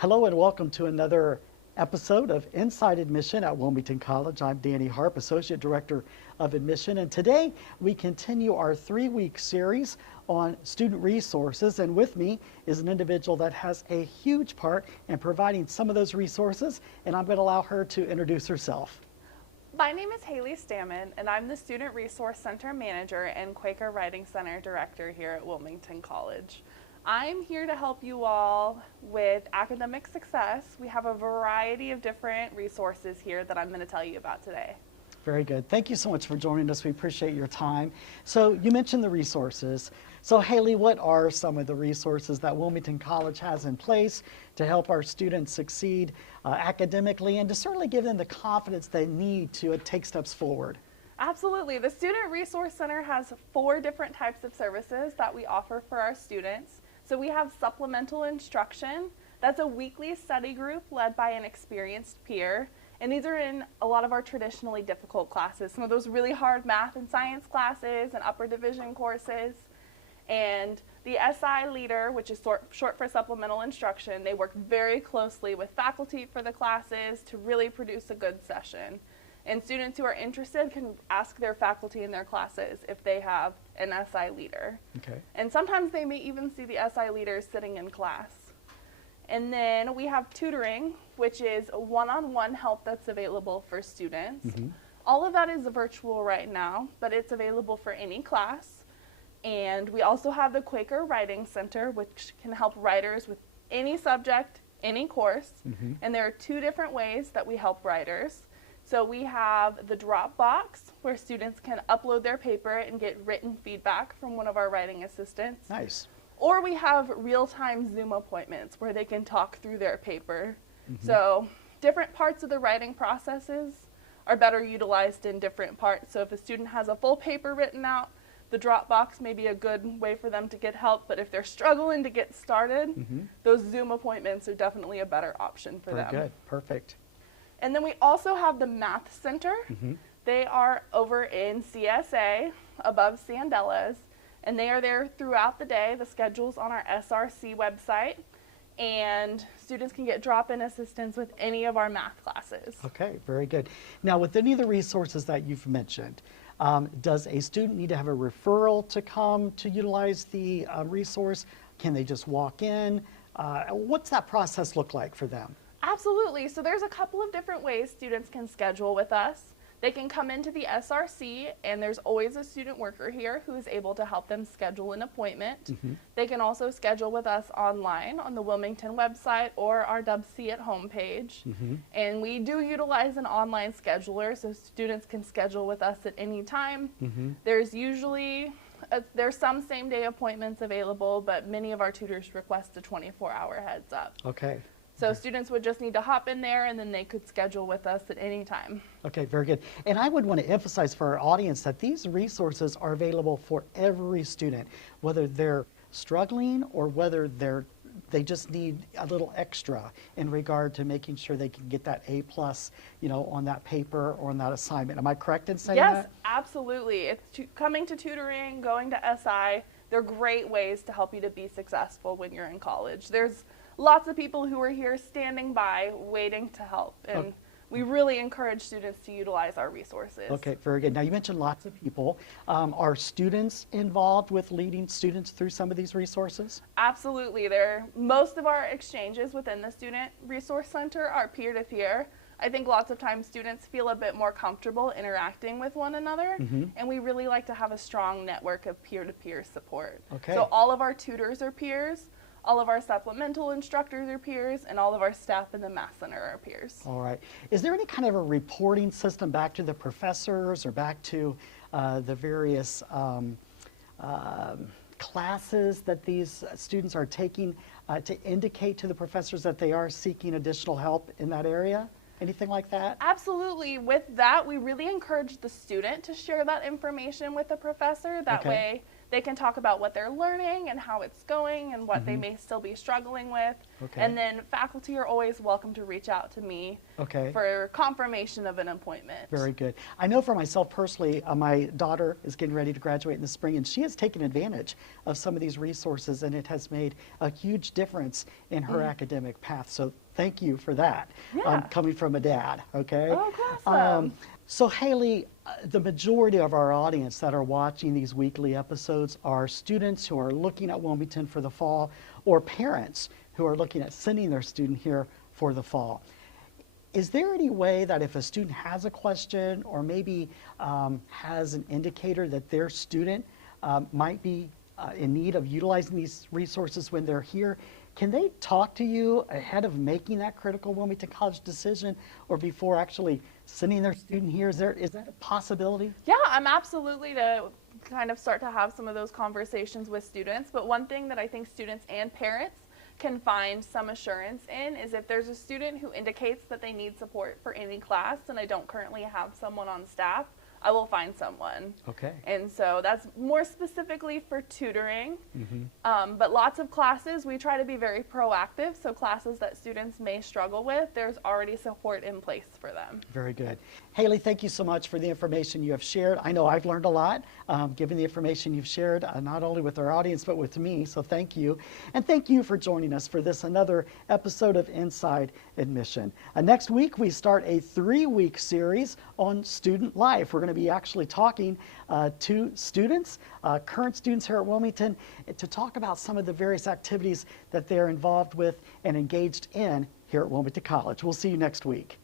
Hello and welcome to another episode of Inside Admission at Wilmington College. I'm Danny Harp, Associate Director of Admission, and today we continue our 3-week series on student resources, and with me is an individual that has a huge part in providing some of those resources, and I'm going to allow her to introduce herself. My name is Haley Stammen, and I'm the Student Resource Center Manager and Quaker Writing Center Director here at Wilmington College. I'm here to help you all with academic success. We have a variety of different resources here that I'm going to tell you about today. Very good. Thank you so much for joining us. We appreciate your time. So you mentioned the resources. So Haley, what are some of the resources that Wilmington College has in place to help our students succeed academically and to certainly give them the confidence they need to take steps forward? Absolutely. The Student Resource Center has 4 different types of services that we offer for our students. So we have supplemental instruction. That's a weekly study group led by an experienced peer. And these are in a lot of our traditionally difficult classes, some of those really hard math and science classes and upper division courses. And the SI leader, which is short for supplemental instruction, they work very closely with faculty for the classes to really produce a good session. And students who are interested can ask their faculty in their classes if they have an SI leader. Okay. And sometimes they may even see the SI leaders sitting in class. And then we have tutoring, which is a one-on-one help that's available for students. All of that is virtual right now, but it's available for any class. And we also have the Quaker Writing Center, which can help writers with any subject, any course. And there are 2 different ways that we help writers. So we have the Dropbox, where students can upload their paper and get written feedback from one of our writing assistants. Nice. Or we have real-time Zoom appointments where they can talk through their paper. So different parts of the writing processes are better utilized in different parts. So if a student has a full paper written out, the Dropbox may be a good way for them to get help. But if they're struggling to get started, those Zoom appointments are definitely a better option for them. Very good. Perfect. And then we also have the Math Center. They are over in CSA above Sandella's, and they are there throughout the day. The schedule's on our SRC website, and students can get drop-in assistance with any of our math classes. Okay, very good. Now, with any of the resources that you've mentioned, does a student need to have a referral to come to utilize the resource? Can they just walk in? What's that process look like for them? Absolutely. So there's a couple of different ways students can schedule with us. They can come into the SRC, and there's always a student worker here who is able to help them schedule an appointment. They can also schedule with us online on the Wilmington website or our WC at home page. And we do utilize an online scheduler, so students can schedule with us at any time. There's usually there's some same-day appointments available, but many of our tutors request a 24-hour heads up. Okay. So students would just need to hop in there, and then they could schedule with us at any time. Okay, very good. And I would want to emphasize for our audience that these resources are available for every student, whether they're struggling or whether they just need a little extra in regard to making sure they can get that A+, on that paper or on that assignment. Am I correct in saying that? Yes, absolutely. It's coming to tutoring, going to SI. They're great ways to help you to be successful when you're in college. There's lots of people who are here standing by waiting to help, and we really encourage students to utilize our resources. Okay, very good. Now you mentioned lots of people. Are students involved with leading students through some of these resources? Absolutely. Most of our exchanges within the Student Resource Center are peer-to-peer. I think lots of times students feel a bit more comfortable interacting with one another, and we really like to have a strong network of peer-to-peer support. Okay. So all of our tutors are peers, all of our supplemental instructors are peers, and all of our staff in the Math Center are peers. All right. Is there any kind of a reporting system back to the professors or back to the various classes that these students are taking to indicate to the professors that they are seeking additional help in that area? Anything like that? Absolutely. With that, we really encourage the student to share that information with the professor. That way They can talk about what they're learning and how it's going and what they may still be struggling with. Okay. And then faculty are always welcome to reach out to me for confirmation of an appointment. Very good. I know for myself personally, my daughter is getting ready to graduate in the spring, and she has taken advantage of some of these resources, and it has made a huge difference in her academic path. So thank you for that, coming from a dad, okay? Oh, awesome. So Haley, the majority of our audience that are watching these weekly episodes are students who are looking at Wilmington for the fall, or parents who are looking at sending their student here for the fall. Is there any way that if a student has a question or maybe has an indicator that their student might be in need of utilizing these resources when they're here, can they talk to you ahead of making that critical Wilmington College decision or before actually sending their student here? Is that a possibility? Yeah, I'm absolutely to kind of start to have some of those conversations with students. But one thing that I think students and parents can find some assurance in is if there's a student who indicates that they need support for any class and I don't currently have someone on staff, I will find someone. Okay. And so that's more specifically for tutoring. But lots of classes, we try to be very proactive. So classes that students may struggle with, there's already support in place for them. Very good. Haley, thank you so much for the information you have shared. I know I've learned a lot given the information you've shared, not only with our audience, but with me. So thank you. And thank you for joining us for this another episode of Inside Admission. Next week, we start a 3-week series on student life. We're going to be actually talking to students, current students here at Wilmington, to talk about some of the various activities that they're involved with and engaged in here at Wilmington College. We'll see you next week.